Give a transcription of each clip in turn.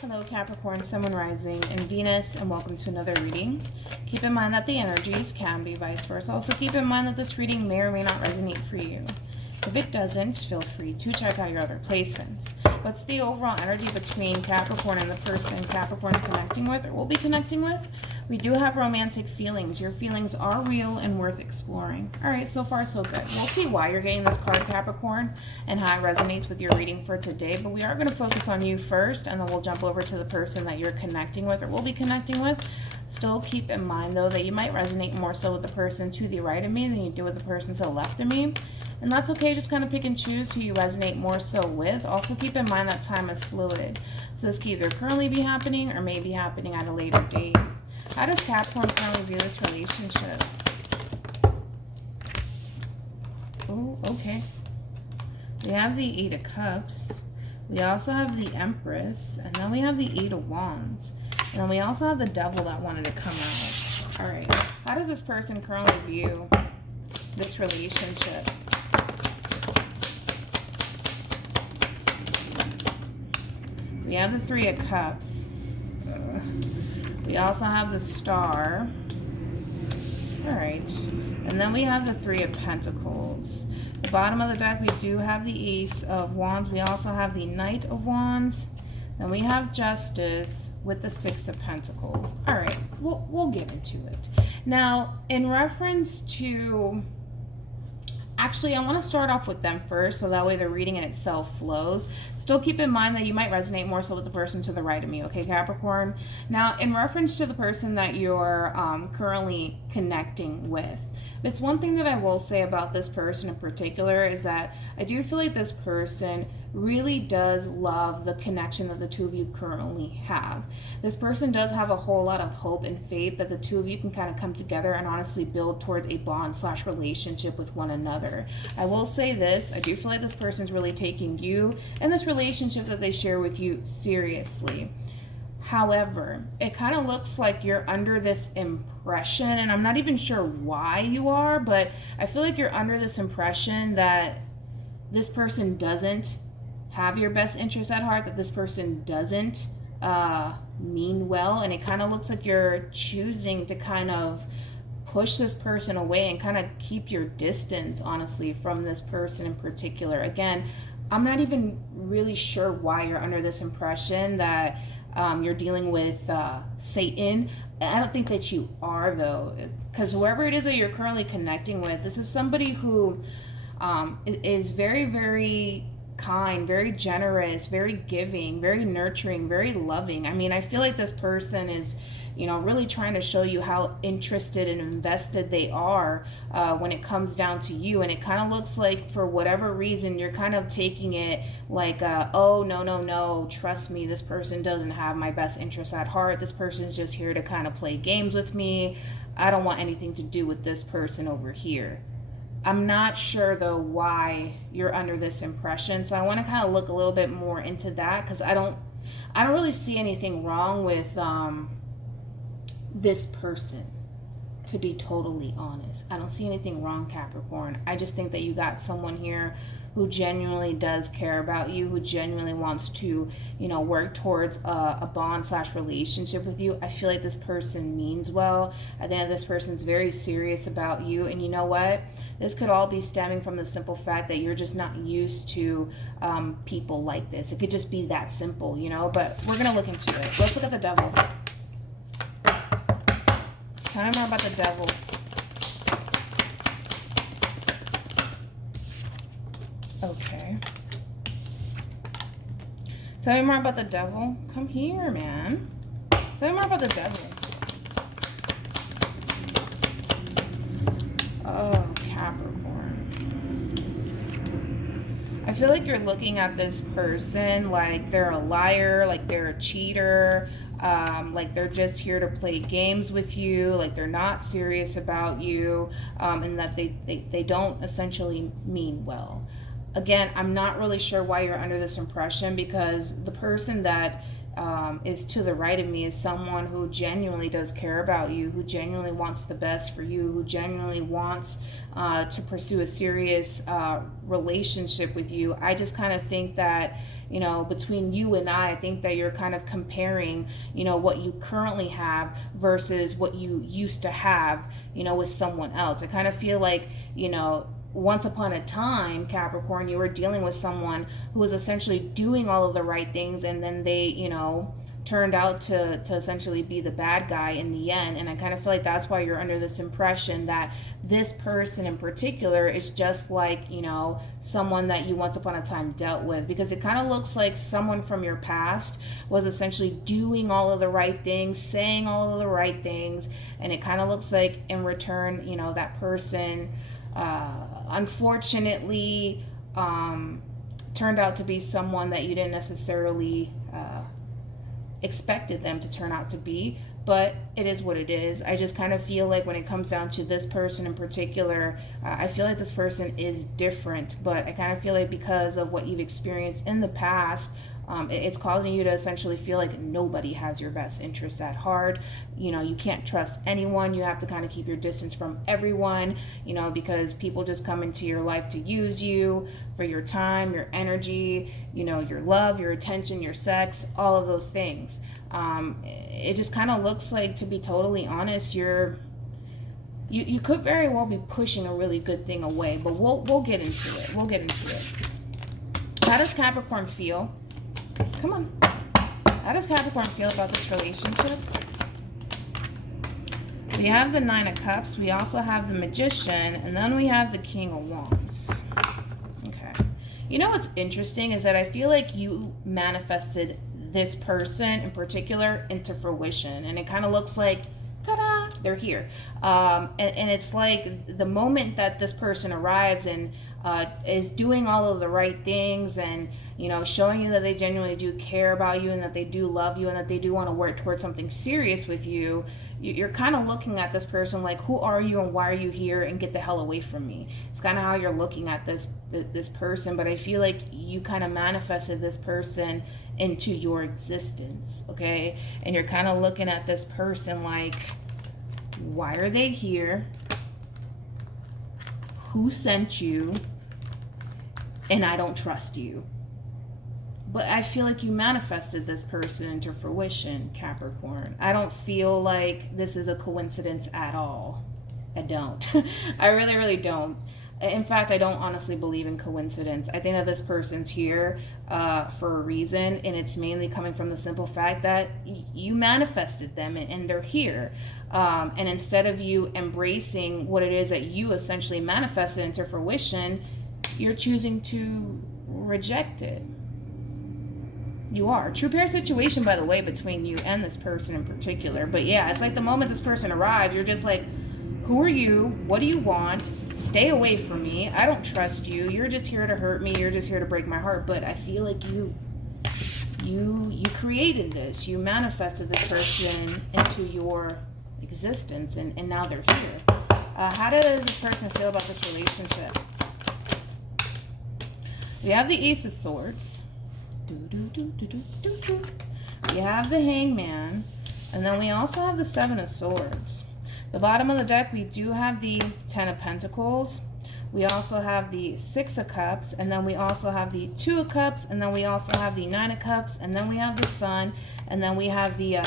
Hello Capricorn, Sun, Moon, Rising, and Venus, and welcome to another reading. Keep in mind that the energies can be vice versa. Also keep in mind that this reading may or may not resonate for you. If it doesn't, feel free to check out your other placements. What's the overall energy between Capricorn and the person Capricorn's connecting with or will be connecting with? We do have romantic feelings. Your feelings are real and worth exploring. All right, so far so good. We'll see why you're getting this card, Capricorn, and how it resonates with your reading for today. But we are going to focus on you first, and then we'll jump over to the person that you're connecting with or will be connecting with. Still keep in mind, though, that you might resonate more so with the person to the right of me than you do with the person to the left of me. And that's okay, just kind of pick and choose who you resonate more so with. Also keep in mind that time is fluid. So this can either currently be happening or may be happening at a later date. How does Capricorn currently view this relationship? Oh, okay. We have the Eight of Cups. We also have the Empress. And then we have the Eight of Wands. And then we also have the Devil that wanted to come out. All right. How does this person currently view this relationship? We have the Three of Cups. We also have the Star. All right. And then we have the Three of Pentacles. The bottom of the deck, we do have the Ace of Wands. We also have the Knight of Wands. Then we have Justice with the Six of Pentacles. All right. We'll get into it. Now, in reference to... Actually, I want to start off with them first, so that way the reading in itself flows. Still keep in mind that you might resonate more so with the person to the right of me, okay, Capricorn? Now, in reference to the person that you're currently connecting with, it's one thing that I will say about this person in particular is that I do feel like this person really does love the connection that the two of you currently have. This person does have a whole lot of hope and faith that the two of you can kind of come together and honestly build towards a bond/relationship with one another. I will say this, I do feel like this person's really taking you and this relationship that they share with you seriously. However, it kind of looks like you're under this impression, and I'm not even sure why you are, but I feel like you're under this impression that this person doesn't have your best interest at heart, that this person doesn't mean well, and it kind of looks like you're choosing to kind of push this person away and kind of keep your distance, honestly, from this person in particular. Again, I'm not even really sure why you're under this impression that you're dealing with Satan. I don't think that you are, though, because whoever it is that you're currently connecting with, this is somebody who is very, very kind, very generous, very giving, very nurturing, very loving. I mean, I feel like this person is, you know, really trying to show you how interested and invested they are when it comes down to you. And it kind of looks like for whatever reason, you're kind of taking it like, oh, no, trust me, this person doesn't have my best interest at heart. This person's just here to kind of play games with me. I don't want anything to do with this person over here. I'm not sure, though, why you're under this impression. So I want to kind of look a little bit more into that, because I don't really see anything wrong with this person, to be totally honest. I don't see anything wrong, Capricorn. I just think that you got someone here who genuinely does care about you, who genuinely wants to, you know, work towards a bond/relationship with you. I feel like this person means well. I think this person's very serious about you. And you know what? This could all be stemming from the simple fact that you're just not used to people like this. It could just be that simple, you know? But we're going to look into it. Let's look at the Devil. Tell me more about the Devil. Okay. Tell me more about the Devil. Come here, man. Tell me more about the Devil. Oh, Capricorn. I feel like you're looking at this person like they're a liar, like they're a cheater, like they're just here to play games with you, like they're not serious about you, and that they don't essentially mean well. Again, I'm not really sure why you're under this impression, because the person that is to the right of me is someone who genuinely does care about you, who genuinely wants the best for you, who genuinely wants to pursue a serious relationship with you. I just kind of think that, you know, between you and I think that you're kind of comparing, you know, what you currently have versus what you used to have, you know, with someone else. I kind of feel like, you know, once upon a time, Capricorn, you were dealing with someone who was essentially doing all of the right things, and then they, you know, turned out to essentially be the bad guy in the end. And I kind of feel like that's why you're under this impression that this person in particular is just like, you know, someone that you once upon a time dealt with, because it kind of looks like someone from your past was essentially doing all of the right things, saying all of the right things, and it kind of looks like in return, you know, that person unfortunately turned out to be someone that you didn't necessarily expected them to turn out to be, but it is what it is. I just kind of feel like when it comes down to this person in particular, I feel like this person is different, but I kind of feel like because of what you've experienced in the past, it's causing you to essentially feel like nobody has your best interests at heart. You know, you can't trust anyone. You have to kind of keep your distance from everyone, you know, because people just come into your life to use you for your time, your energy, you know, your love, your attention, your sex, all of those things. It just kind of looks like, to be totally honest, you could very well be pushing a really good thing away, but we'll get into it. We'll get into it. How does Capricorn feel? Come on. How does Capricorn feel about this relationship? We have the Nine of Cups. We also have the Magician. And then we have the King of Wands. Okay. You know what's interesting is that I feel like you manifested this person in particular into fruition. And it kind of looks like, ta-da, they're here. And it's like the moment that this person arrives and is doing all of the right things and, you know, showing you that they genuinely do care about you and that they do love you and that they do want to work towards something serious with you, you're kind of looking at this person like, who are you and why are you here, and get the hell away from me. It's kind of how you're looking at this person, but I feel like you kind of manifested this person into your existence, okay? And you're kind of looking at this person like, why are they here? Who sent you? And I don't trust you. But I feel like you manifested this person into fruition, Capricorn. I don't feel like this is a coincidence at all. I don't. I really, really don't. In fact, I don't honestly believe in coincidence. I think that this person's here for a reason, and it's mainly coming from the simple fact that you manifested them and they're here. And instead of you embracing what it is that you essentially manifested into fruition, you're choosing to reject it. You are. True pair situation, by the way, between you and this person in particular. But yeah, it's like the moment this person arrives, you're just like, who are you? What do you want? Stay away from me. I don't trust you. You're just here to hurt me. You're just here to break my heart. But I feel like you created this. You manifested this person into your existence, and now they're here. How does this person feel about this relationship? We have the Ace of Swords. We have the Hangman. And then we also have the Seven of Swords. The bottom of the deck, we do have the Ten of Pentacles. We also have the Six of Cups. And then we also have the Two of Cups. And then we also have the Nine of Cups. And then we have the Sun. And then we have the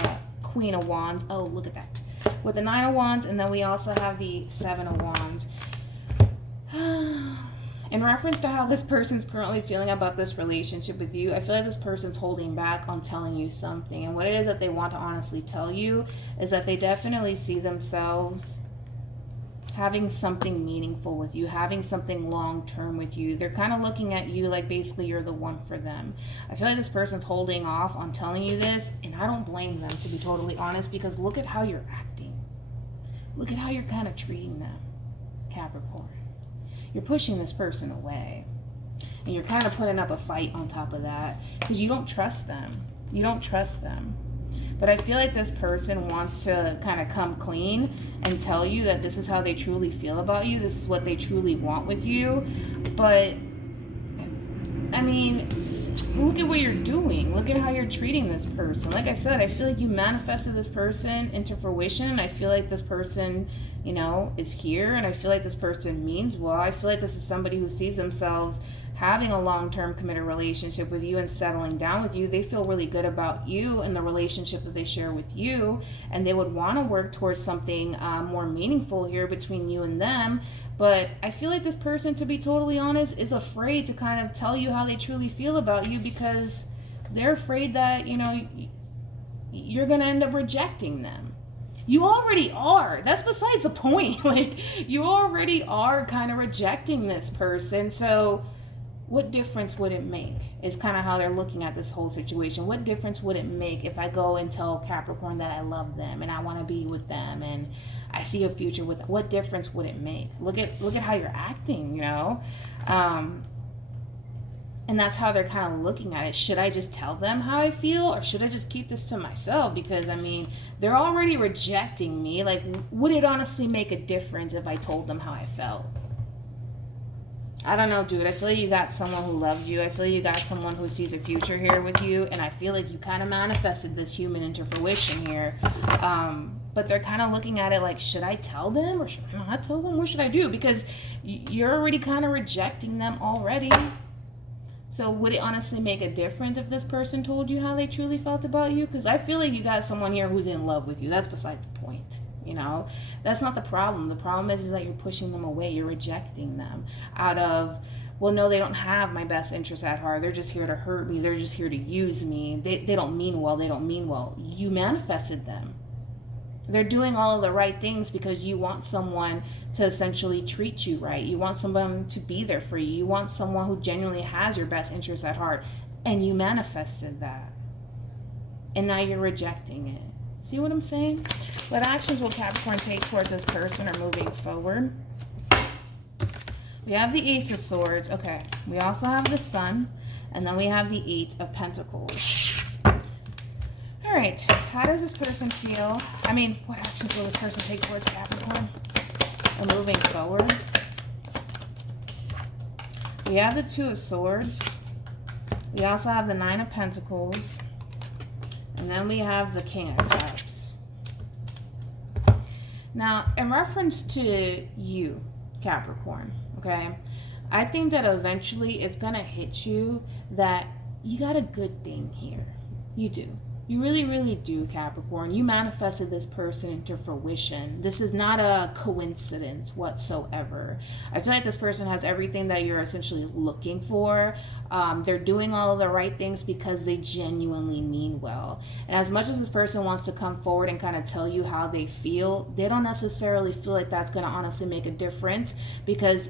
Queen of Wands. Oh, look at that. With the Nine of Wands. And then we also have the Seven of Wands. In reference to how this person's currently feeling about this relationship with you, I feel like this person's holding back on telling you something. And what it is that they want to honestly tell you is that they definitely see themselves having something meaningful with you, having something long-term with you. They're kind of looking at you like basically you're the one for them. I feel like this person's holding off on telling you this, and I don't blame them, to be totally honest, because look at how you're acting. Look at how you're kind of treating them, Capricorn. You're pushing this person away. And you're kind of putting up a fight on top of that because you don't trust them. You don't trust them. But I feel like this person wants to kind of come clean and tell you that this is how they truly feel about you. This is what they truly want with you. But, I mean, look at what you're doing. Look at how you're treating this person. Like I said, I feel like you manifested this person into fruition. I feel like this person, you know, is here, and I feel like this person means well. I feel like this is somebody who sees themselves having a long-term committed relationship with you and settling down with you. They feel really good about you and the relationship that they share with you, and they would want to work towards something more meaningful here between you and them. But I feel like this person, to be totally honest, is afraid to kind of tell you how they truly feel about you, because they're afraid that, you know, you're going to end up rejecting them. You already are. That's besides the point. Like, you already are kind of rejecting this person. So what difference would it make is kind of how they're looking at this whole situation. What difference would it make if I go and tell Capricorn that I love them and I want to be with them and I see a future with them? What difference would it make? Look at how you're acting, you know? And that's how they're kind of looking at it. Should I just tell them how I feel, or should I just keep this to myself? Because, I mean, they're already rejecting me. Like, would it honestly make a difference if I told them how I felt? I don't know, dude. I feel like you got someone who loves you. I feel like you got someone who sees a future here with you. And I feel like you kind of manifested this human into fruition here. But they're kind of looking at it like, should I tell them or should I not tell them? What should I do? Because you're already kind of rejecting them already. So would it honestly make a difference if this person told you how they truly felt about you? Because I feel like you got someone here who's in love with you. That's besides the point. You know, that's not the problem. The problem is that you're pushing them away. You're rejecting them out of, well, no, they don't have my best interest at heart. They're just here to hurt me. They're just here to use me. They don't mean well. They don't mean well. You manifested them. They're doing all of the right things because you want someone to essentially treat you right. You want someone to be there for you. You want someone who genuinely has your best interest at heart. And you manifested that. And now you're rejecting it. See what I'm saying? What actions will Capricorn take towards this person or moving forward? We have the Ace of Swords. Okay. We also have the Sun. And then we have the Eight of Pentacles. All right. How does this person feel? I mean, what actions will this person take towards Capricorn or moving forward? We have the Two of Swords. We also have the Nine of Pentacles. And then we have the King of Cups. Now, in reference to you, Capricorn, okay, I think that eventually it's going to hit you that you got a good thing here. You do. You really, really do, Capricorn. You manifested this person into fruition. This is not a coincidence whatsoever. I feel like this person has everything that you're essentially looking for. They're doing all of the right things because they genuinely mean well. And as much as this person wants to come forward and kind of tell you how they feel, they don't necessarily feel like that's going to honestly make a difference, because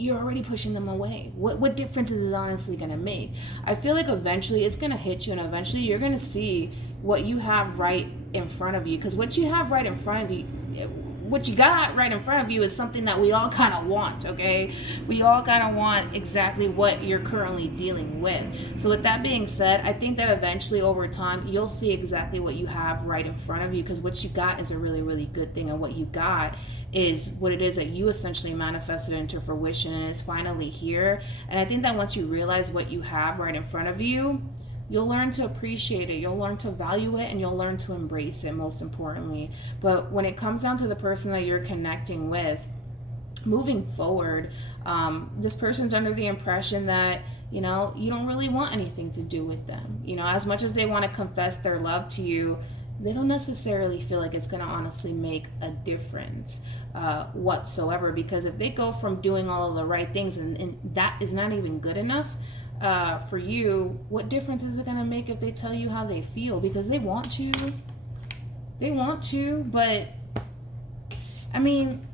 you're already pushing them away. What difference is it honestly going to make? I feel like eventually it's going to hit you, and eventually you're going to see what you have right in front of you. Because what you have right in front of you, what you got right in front of you is something that we all kind of want, okay? We all kind of want exactly what you're currently dealing with. So with that being said, I think that eventually over time, you'll see exactly what you have right in front of you, because what you got is a really, really good thing. And what you got is what it is that you essentially manifested into fruition, and it's finally here. And I think that once you realize what you have right in front of you, you'll learn to appreciate it, you'll learn to value it, and you'll learn to embrace it, most importantly. But when it comes down to the person that you're connecting with, moving forward, this person's under the impression that, you know, you don't really want anything to do with them. You know, as much as they want to confess their love to you, they don't necessarily feel like it's going to honestly make a difference whatsoever. Because if they go from doing all of the right things and that is not even good enough, for you, what difference is it going to make if they tell you how they feel? Because they want to. They want to, but I mean,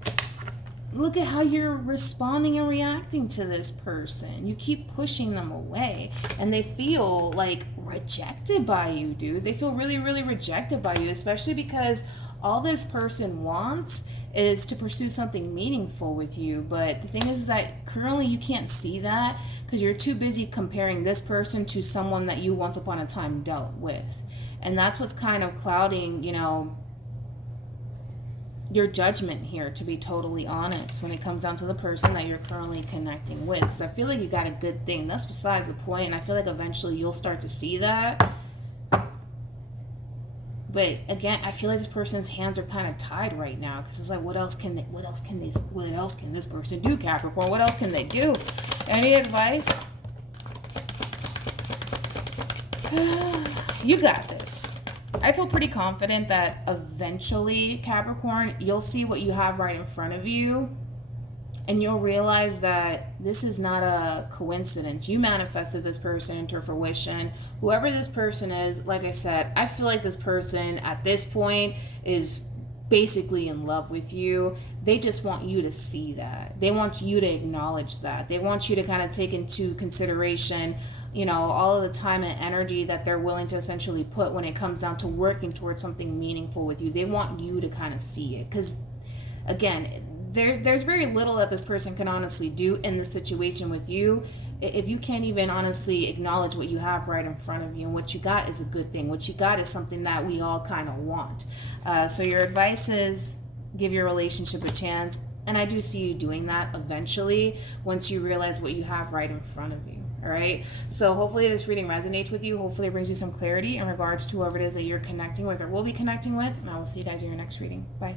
look at how you're responding and reacting to this person. You keep pushing them away, and they feel like rejected by you, dude. They feel really, really rejected by you, especially because all this person wants is to pursue something meaningful with you. But the thing is that currently you can't see that because you're too busy comparing this person to someone that you once upon a time dealt with. And that's what's kind of clouding, you know, your judgment here, to be totally honest, when it comes down to the person that you're currently connecting with. Because I feel like you got a good thing. That's besides the point. And I feel like eventually you'll start to see that. But again, I feel like this person's hands are kind of tied right now, because it's like, what else can this person do, Capricorn? What else can they do? Any advice? You got this. I feel pretty confident that eventually, Capricorn, you'll see what you have right in front of you, and you'll realize that this is not a coincidence. You manifested this person into fruition. Whoever this person is, like I said, I feel like this person at this point is basically in love with you. They just want you to see that. They want you to acknowledge that. They want you to kind of take into consideration, you know, all of the time and energy that they're willing to essentially put when it comes down to working towards something meaningful with you. They want you to kind of see it, because again, there's very little that this person can honestly do in this situation with you if you can't even honestly acknowledge what you have right in front of you. And what you got is a good thing. What you got is something that we all kind of want. So your advice is give your relationship a chance. And I do see you doing that eventually once you realize what you have right in front of you. All right. So hopefully this reading resonates with you. Hopefully it brings you some clarity in regards to whoever it is that you're connecting with or will be connecting with. And I will see you guys in your next reading. Bye.